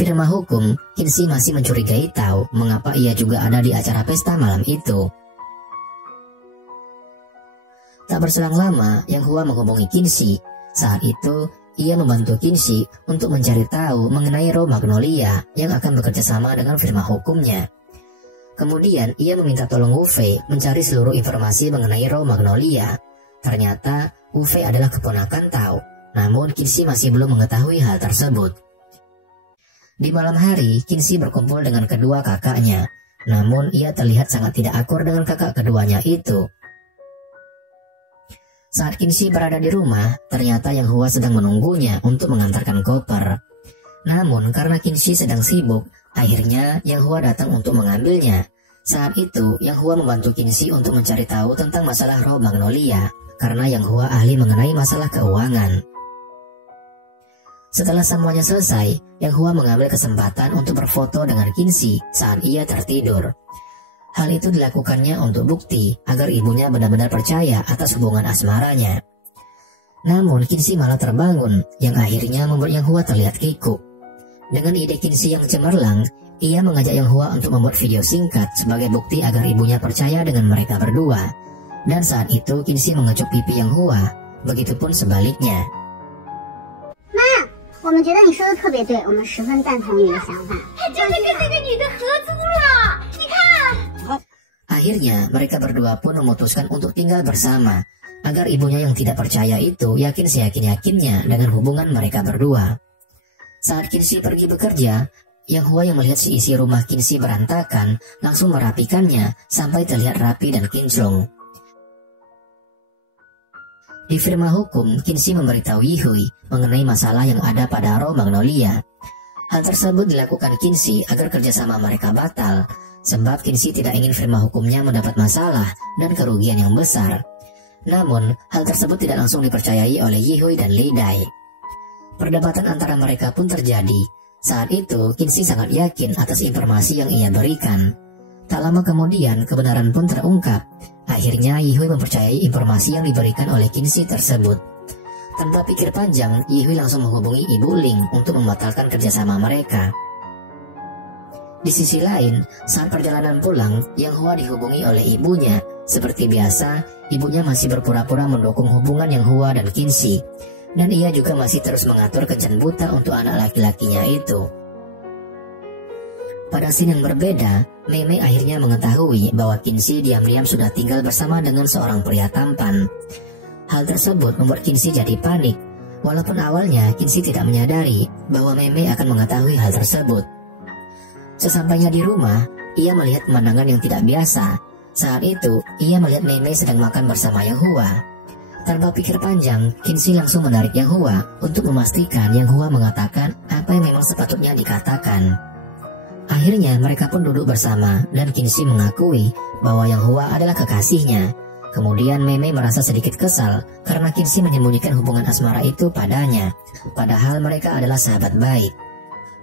firma hukum, Kinsey masih mencurigai Tao mengapa ia juga ada di acara pesta malam itu. Tak berselang lama, Yang Hua menghubungi Kinsey. Saat itu, ia membantu Kinsey untuk mencari tahu mengenai Raw Magnolia yang akan bekerja sama dengan firma hukumnya. Kemudian, ia meminta tolong Wu Fei mencari seluruh informasi mengenai Raw Magnolia. Ternyata, Wu Fei adalah keponakan Tao, namun Kinsey masih belum mengetahui hal tersebut. Di malam hari, Kinsey berkumpul dengan kedua kakaknya, namun ia terlihat sangat tidak akur dengan kakak keduanya itu. Saat Kinsey berada di rumah, ternyata Yang Hua sedang menunggunya untuk mengantarkan koper. Namun karena Kinsey sedang sibuk, akhirnya Yang Hua datang untuk mengambilnya. Saat itu, Yang Hua membantu Kinsey untuk mencari tahu tentang masalah Raw Magnolia, karena Yang Hua ahli mengenai masalah keuangan. Setelah semuanya selesai, Yang Hua mengambil kesempatan untuk berfoto dengan Kinsey saat ia tertidur. Hal itu dilakukannya untuk bukti agar ibunya benar-benar percaya atas hubungan asmaranya. Namun Kinsey malah terbangun, yang akhirnya membuat Yang Hua terlihat kikuk. Dengan ide Kinsey yang cemerlang, ia mengajak Yang Hua untuk membuat video singkat sebagai bukti agar ibunya percaya dengan mereka berdua. Dan saat itu Kinsey mengecup pipi Yang Hua, begitupun sebaliknya. Ma, 我们觉得你说的特别对，我们十分赞同你的想法。他真的跟那个女的合租了，你看。Akhirnya mereka berdua pun memutuskan untuk tinggal bersama, agar ibunya yang tidak percaya itu yakin seyakin-yakinnya dengan hubungan mereka berdua. Saat Kinsey pergi bekerja, Yang Hua yang melihat si isi rumah Kinsey berantakan langsung merapikannya sampai terlihat rapi dan kinclong. Di firma hukum, Kinsey memberitahu Yihui mengenai masalah yang ada pada Raw Magnolia. Hal tersebut dilakukan Kinsey agar kerjasama mereka batal, sebab Kinsey tidak ingin firma hukumnya mendapat masalah dan kerugian yang besar. Namun, hal tersebut tidak langsung dipercayai oleh Yihui dan Li Dai. Perdebatan antara mereka pun terjadi. Saat itu, Kinsey sangat yakin atas informasi yang ia berikan. Tak lama kemudian, kebenaran pun terungkap. Akhirnya, Yihui mempercayai informasi yang diberikan oleh Kinsey tersebut. Tanpa pikir panjang, Yihui langsung menghubungi Ibu Ling untuk membatalkan kerjasama mereka. Di sisi lain, saat perjalanan pulang, Yang Hua dihubungi oleh ibunya. Seperti biasa, ibunya masih berpura-pura mendukung hubungan Yang Hua dan Kinsey. Dan ia juga masih terus mengatur kencan buta untuk anak laki-lakinya itu. Pada scene yang berbeda, Mei Mei akhirnya mengetahui bahwa Kinsey diam-diam sudah tinggal bersama dengan seorang pria tampan. Hal tersebut membuat Kinsey jadi panik. Walaupun awalnya Kinsey tidak menyadari bahwa Mei Mei akan mengetahui hal tersebut. Sesampainya di rumah, ia melihat pemandangan yang tidak biasa. Saat itu, ia melihat Mei Mei sedang makan bersama Yang Hua. Tanpa pikir panjang, Kinsey langsung menarik Yang Hua untuk memastikan Yang Hua mengatakan apa yang memang sepatutnya dikatakan. Akhirnya mereka pun duduk bersama dan Kinsey mengakui bahwa Yang Hua adalah kekasihnya. Kemudian Mei Mei merasa sedikit kesal karena Kinsey menyembunyikan hubungan asmara itu padanya, padahal mereka adalah sahabat baik.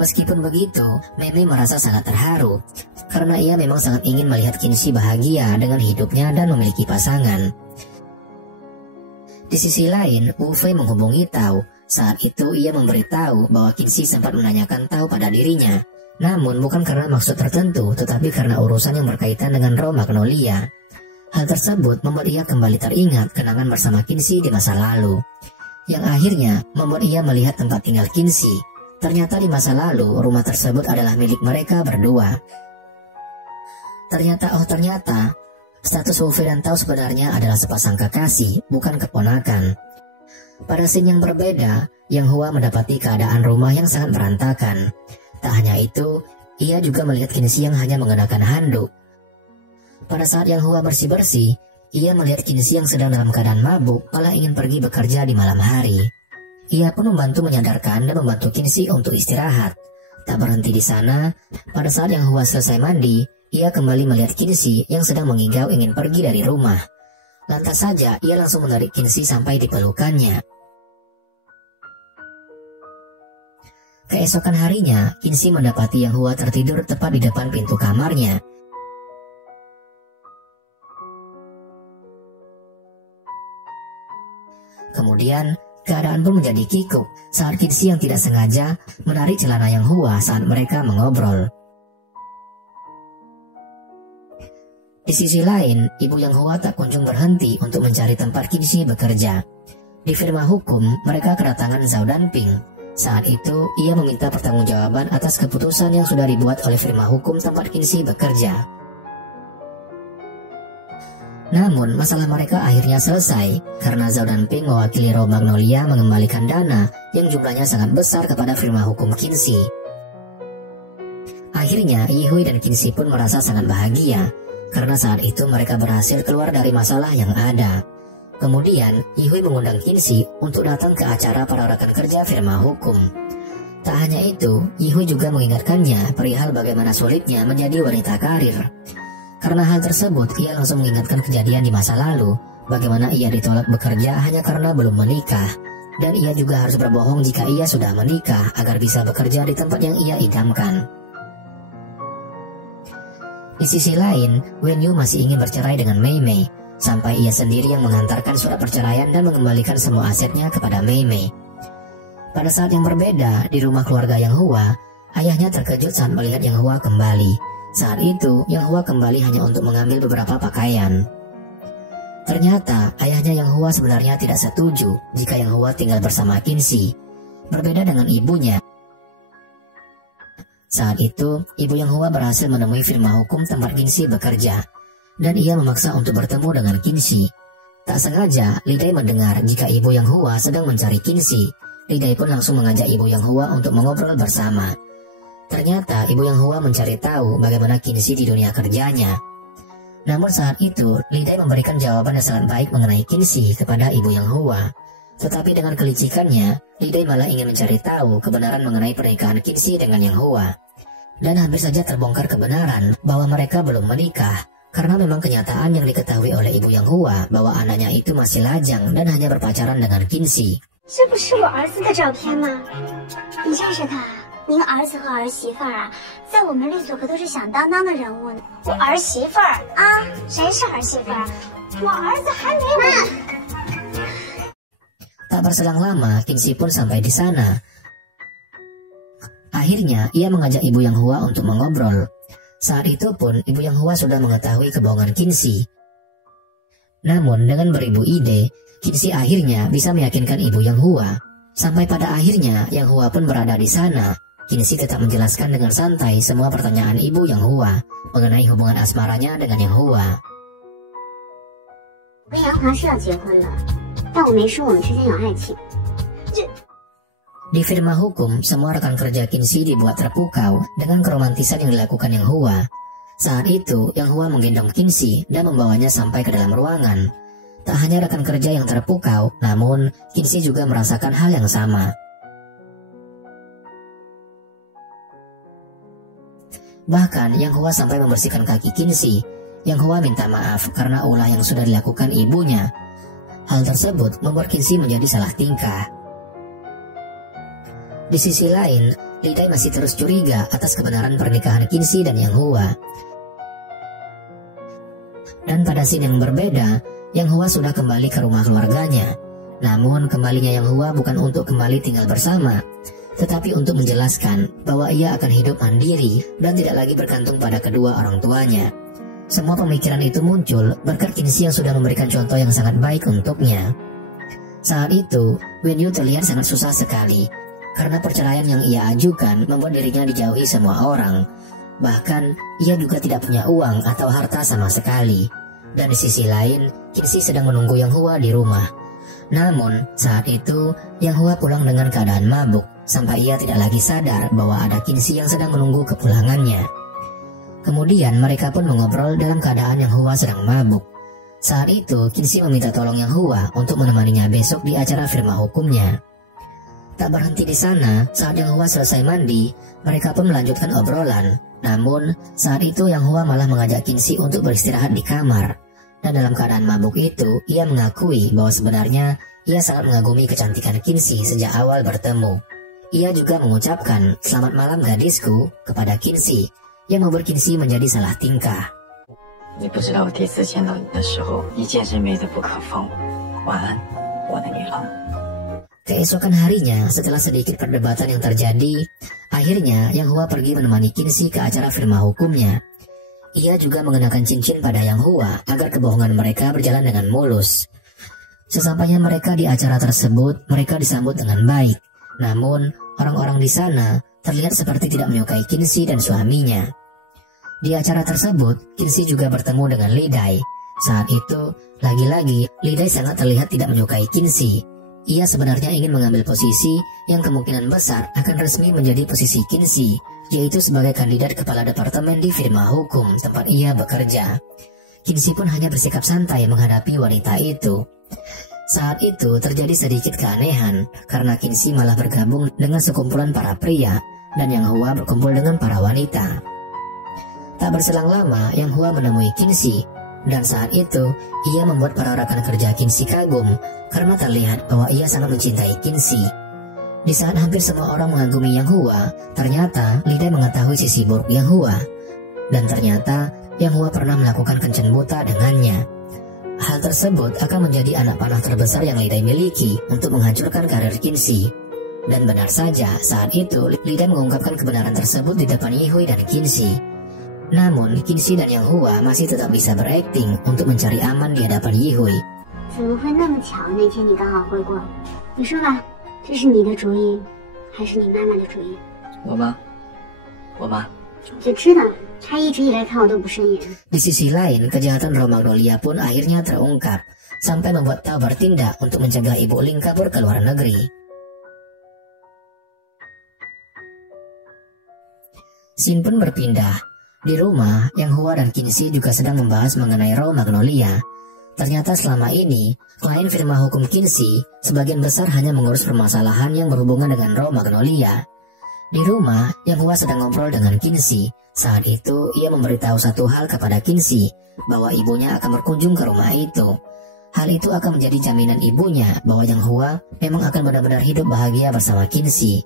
Meskipun begitu, Mei Mei merasa sangat terharu karena ia memang sangat ingin melihat Kinsey bahagia dengan hidupnya dan memiliki pasangan. Di sisi lain, Wu Fei menghubungi Tao. Saat itu ia memberitahu bahwa Kinsey sempat menanyakan Tao pada dirinya. Namun bukan karena maksud tertentu, tetapi karena urusan yang berkaitan dengan Raw Magnolia. Hal tersebut membuat ia kembali teringat kenangan bersama Kinsey di masa lalu, yang akhirnya membuat ia melihat tempat tinggal Kinsey. Ternyata di masa lalu, rumah tersebut adalah milik mereka berdua. Ternyata, status Wu Fei dan Tao sebenarnya adalah sepasang kekasih, bukan keponakan. Pada scene yang berbeda, Yang Hua mendapati keadaan rumah yang sangat berantakan. Tak hanya itu, ia juga melihat Kinsey yang hanya mengenakan handuk. Pada saat Yang Hua bersih-bersih, ia melihat Kinsey yang sedang dalam keadaan mabuk malah ingin pergi bekerja di malam hari. Ia pun membantu menyadarkan dan membantu Kinsey untuk istirahat. Tak berhenti di sana, pada saat Yang Hua selesai mandi, ia kembali melihat Kinsey yang sedang mengigau ingin pergi dari rumah. Lantas saja ia langsung menarik Kinsey sampai di pelukannya. Keesokan harinya, Kinsey mendapati Yang Hua tertidur tepat di depan pintu kamarnya. Kemudian, keadaan pun menjadi kikuk saat Kinsey yang tidak sengaja menarik celana Yang Hua saat mereka mengobrol. Di sisi lain, ibu Yang Hua tak kunjung berhenti untuk mencari tempat Kinsey bekerja. Di firma hukum, mereka kedatangan Zhao Danping. Saat itu, ia meminta pertanggungjawaban atas keputusan yang sudah dibuat oleh firma hukum tempat Kinsey bekerja. Namun, masalah mereka akhirnya selesai karena Zhao Danping mewakili Raw Magnolia mengembalikan dana yang jumlahnya sangat besar kepada firma hukum Kinsey. Akhirnya, Yihui dan Kinsey pun merasa sangat bahagia karena saat itu mereka berhasil keluar dari masalah yang ada. Kemudian, Yihui mengundang Kinsey untuk datang ke acara para rekan kerja firma hukum. Tak hanya itu, Yihui juga mengingatkannya perihal bagaimana sulitnya menjadi wanita karir. Karena hal tersebut, ia langsung mengingatkan kejadian di masa lalu, bagaimana ia ditolak bekerja hanya karena belum menikah. Dan ia juga harus berbohong jika ia sudah menikah agar bisa bekerja di tempat yang ia idamkan. Di sisi lain, Wen Yu masih ingin bercerai dengan Mei Mei, sampai ia sendiri yang mengantarkan surat perceraian dan mengembalikan semua asetnya kepada Mei Mei. Pada saat yang berbeda, di rumah keluarga Yang Hua, ayahnya terkejut saat melihat Yang Hua kembali. Saat itu, Yang Hua kembali hanya untuk mengambil beberapa pakaian. Ternyata, ayahnya Yang Hua sebenarnya tidak setuju jika Yang Hua tinggal bersama Kinsey. Berbeda dengan ibunya. Saat itu, ibu Yang Hua berhasil menemui firma hukum tempat Kinsey bekerja, dan ia memaksa untuk bertemu dengan Kinsey. Tak sengaja, Li Dai mendengar jika ibu Yang Hua sedang mencari Kinsey. Li Dai pun langsung mengajak ibu Yang Hua untuk mengobrol bersama. Ternyata ibu Yang Hua mencari tahu bagaimana Kinsey di dunia kerjanya. Namun saat itu, Li Dai memberikan jawaban yang sangat baik mengenai Kinsey kepada ibu Yang Hua. Tetapi dengan kelicikannya, Li Dai malah ingin mencari tahu kebenaran mengenai pernikahan Kinsey dengan Yang Hua. Dan hampir saja terbongkar kebenaran bahwa mereka belum menikah, karena memang kenyataan yang diketahui oleh ibu Yang Hua bahwa anaknya itu masih lajang dan hanya berpacaran dengan Kinsey. 这不是我儿子的照片吗？你认识他？您儿子和儿媳妇儿啊，在我们律所可都是响当当的人物呢。我儿媳妇儿啊，谁是儿媳妇儿？我儿子还没我。Tak berselang lama, Kinsey pun sampai di sana. Akhirnya, ia mengajak ibu Yang Hua untuk mengobrol. Saat itu pun, ibu Yang Hua sudah mengetahui kebohongan Kinsey. Namun, dengan beribu ide, Kinsey akhirnya bisa meyakinkan ibu Yang Hua. Sampai pada akhirnya, Yang Hua pun berada di sana. Kinsey tetap menjelaskan dengan santai semua pertanyaan ibu Yang Hua mengenai hubungan asmaranya dengan Yang Hua. 我跟杨华是要结婚的，但我没说我们之间有爱情。 Di firma hukum, semua rekan kerja Kinsey dibuat terpukau dengan keromantisan yang dilakukan Yang Hua. Saat itu, Yang Hua menggendong Kinsey dan membawanya sampai ke dalam ruangan. Tak hanya rekan kerja yang terpukau, namun Kinsey juga merasakan hal yang sama. Bahkan Yang Hua sampai membersihkan kaki Kinsey. Yang Hua minta maaf karena ulah yang sudah dilakukan ibunya. Hal tersebut membuat Kinsey menjadi salah tingkah. Di sisi lain, Li Dai masih terus curiga atas kebenaran pernikahan Kinsey dan Yang Hua. Dan pada scene yang berbeda, Yang Hua sudah kembali ke rumah keluarganya. Namun kembalinya Yang Hua bukan untuk kembali tinggal bersama, tetapi untuk menjelaskan bahwa ia akan hidup mandiri dan tidak lagi bergantung pada kedua orang tuanya. Semua pemikiran itu muncul berkat Kinsey yang sudah memberikan contoh yang sangat baik untuknya. Saat itu, Wen Yu terlihat sangat susah sekali, karena perceraian yang ia ajukan membuat dirinya dijauhi semua orang. Bahkan, ia juga tidak punya uang atau harta sama sekali. Dan di sisi lain, Kinsey sedang menunggu Yang Hua di rumah. Namun, saat itu, Yang Hua pulang dengan keadaan mabuk, sampai ia tidak lagi sadar bahwa ada Kinsey yang sedang menunggu kepulangannya. Kemudian mereka pun mengobrol dalam keadaan Yang Hua sedang mabuk. Saat itu, Kinsey meminta tolong Yang Hua untuk menemaninya besok di acara firma hukumnya. Tak berhenti di sana, saat Yang Hua selesai mandi, mereka pun melanjutkan obrolan. Namun, saat itu Yang Hua malah mengajak Kinsey untuk beristirahat di kamar. Dan dalam keadaan mabuk itu, ia mengakui bahwa sebenarnya ia sangat mengagumi kecantikan Kinsey sejak awal bertemu. Ia juga mengucapkan "Selamat malam gadisku" kepada Kinsey, yang membuat Kinsey menjadi salah tingkah. 你不知道我第一次见到你的时候，一见是美得不可方。晚安，我的女郎。Keesokan harinya, setelah sedikit perdebatan yang terjadi, akhirnya Yang Hua pergi menemani Qinxi ke acara firma hukumnya. Ia juga mengenakan cincin pada Yang Hua agar kebohongan mereka berjalan dengan mulus. Sesampainya mereka di acara tersebut, mereka disambut dengan baik. Namun, orang-orang di sana terlihat seperti tidak menyukai Qinxi dan suaminya. Di acara tersebut, Qinxi juga bertemu dengan Li Dai. Saat itu, lagi-lagi, Li Dai sangat terlihat tidak menyukai Qinxi. Ia sebenarnya ingin mengambil posisi yang kemungkinan besar akan resmi menjadi posisi Qinxi, yaitu sebagai kandidat kepala departemen di firma hukum tempat ia bekerja. Qinxi pun hanya bersikap santai menghadapi wanita itu. Saat itu terjadi sedikit keanehan karena Qinxi malah bergabung dengan sekumpulan para pria dan Yang Hua berkumpul dengan para wanita. Tak berselang lama, Yang Hua menemui Qinxi. Dan saat itu, ia membuat para rekan kerja Qinxi kagum karena terlihat bahwa ia sangat mencintai Qinxi. Di saat hampir semua orang mengagumi Yang Hua, ternyata Li Dai mengetahui sisi buruk Yang Hua. Dan ternyata Yang Hua pernah melakukan kencan buta dengannya. Hal tersebut akan menjadi anak panah terbesar yang Li Dai miliki untuk menghancurkan karir Qinxi. Dan benar saja, saat itu Li Dai mengungkapkan kebenaran tersebut di depan Yihui dan Qinxi. Namun, Qinxi dan Yang Hua masih tetap bisa berakting untuk mencari aman di hadapan Yihui. 怎么会那么巧？那天你刚好会过，你说吧，这是你的主意，还是你妈妈的主意？我妈，就知道，她一直以来看我都不顺眼。 Di sisi lain, kejahatan Romagnolia pun akhirnya terungkap, sampai membuat Tao bertindak untuk mencegah Ibu Ling kabur ke luar negeri. Scene pun berpindah. Di rumah, Yang Hua dan Qinxi juga sedang membahas mengenai Romagnolia. Ternyata selama ini, klien firma hukum Qinxi sebagian besar hanya mengurus permasalahan yang berhubungan dengan Romagnolia. Di rumah, Yang Hua sedang ngobrol dengan Qinxi. Saat itu, ia memberitahu satu hal kepada Qinxi, bahwa ibunya akan berkunjung ke rumah itu. Hal itu akan menjadi jaminan ibunya bahwa Yang Hua memang akan benar-benar hidup bahagia bersama Qinxi.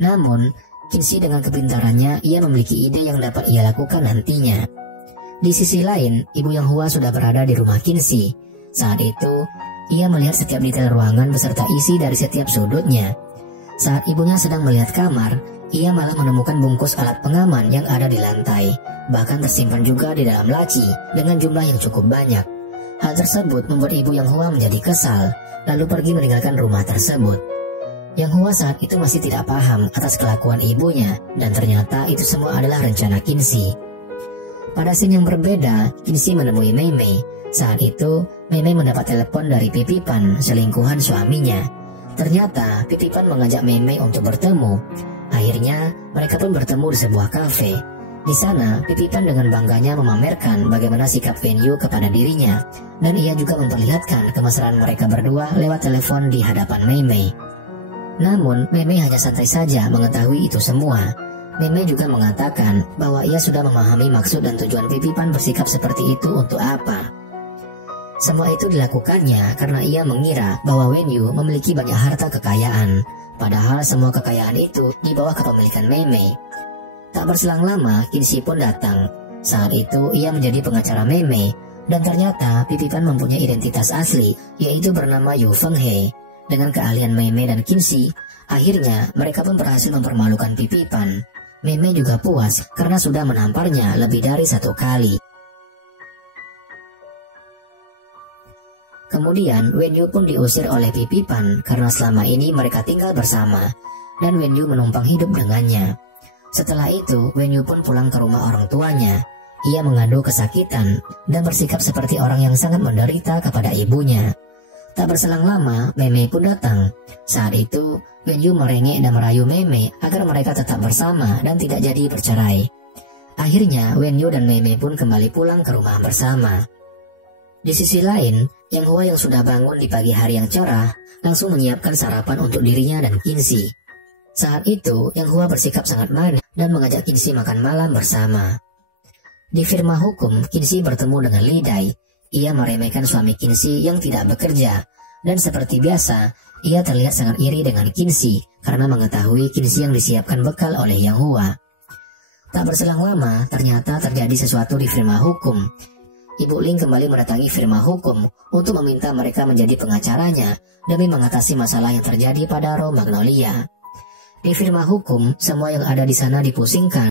Namun, Qinxi dengan kepintarannya, ia memiliki ide yang dapat ia lakukan nantinya. Di sisi lain, Ibu Yang Hua sudah berada di rumah Qinxi. Saat itu, ia melihat setiap detail ruangan beserta isi dari setiap sudutnya. Saat ibunya sedang melihat kamar, ia malah menemukan bungkus alat pengaman yang ada di lantai. Bahkan tersimpan juga di dalam laci dengan jumlah yang cukup banyak. Hal tersebut membuat Ibu Yang Hua menjadi kesal, lalu pergi meninggalkan rumah tersebut. Yang Hua saat itu masih tidak paham atas kelakuan ibunya, dan ternyata itu semua adalah rencana Qinxi. Pada scene yang berbeda, Qinxi menemui Mei Mei. Saat itu, Mei Mei mendapat telepon dari Pipi Pan, selingkuhan suaminya. Ternyata, Pipi Pan mengajak Mei Mei untuk bertemu. Akhirnya, mereka pun bertemu di sebuah kafe. Di sana, Pipi Pan dengan bangganya memamerkan bagaimana sikap Wen Yu kepada dirinya, dan ia juga memperlihatkan kemesraan mereka berdua lewat telepon di hadapan Mei Mei. Namun, Mei Mei hanya santai saja mengetahui itu semua. Mei Mei juga mengatakan bahwa ia sudah memahami maksud dan tujuan Pipi Pan bersikap seperti itu untuk apa. Semua itu dilakukannya karena ia mengira bahwa Wen Yu memiliki banyak harta kekayaan. Padahal semua kekayaan itu di bawah kepemilikan Mei Mei. Tak berselang lama, Qinxi pun datang. Saat itu, ia menjadi pengacara Mei Mei. Dan ternyata, Pipi Pan mempunyai identitas asli, yaitu bernama Yu Fenghe. Dengan keahlian Mei Mei dan Qinxi, akhirnya mereka pun berhasil mempermalukan Pipi Pan. Mei Mei juga puas karena sudah menamparnya lebih dari satu kali. Kemudian Wen Yu pun diusir oleh Pipi Pan karena selama ini mereka tinggal bersama, dan Wen Yu menumpang hidup dengannya. Setelah itu, Wen Yu pun pulang ke rumah orang tuanya. Ia mengadu kesakitan dan bersikap seperti orang yang sangat menderita kepada ibunya. Tak berselang lama, Mei Mei pun datang. Saat itu, Wen Yu merengek dan merayu Mei Mei agar mereka tetap bersama dan tidak jadi bercerai. Akhirnya, Wen Yu dan Mei Mei pun kembali pulang ke rumah bersama. Di sisi lain, Yang Hua yang sudah bangun di pagi hari yang cerah, langsung menyiapkan sarapan untuk dirinya dan Qinxi. Saat itu, Yang Hua bersikap sangat manis dan mengajak Qinxi makan malam bersama. Di firma hukum, Qinxi bertemu dengan Li Dai. Ia meremehkan suami Qinxi yang tidak bekerja, dan seperti biasa, ia terlihat sangat iri dengan Qinxi karena mengetahui Qinxi yang disiapkan bekal oleh Yang Hua. Tak berselang lama, ternyata terjadi sesuatu di firma hukum. Ibu Ling kembali mendatangi firma hukum untuk meminta mereka menjadi pengacaranya demi mengatasi masalah yang terjadi pada Romagnolia. Di firma hukum, semua yang ada di sana dipusingkan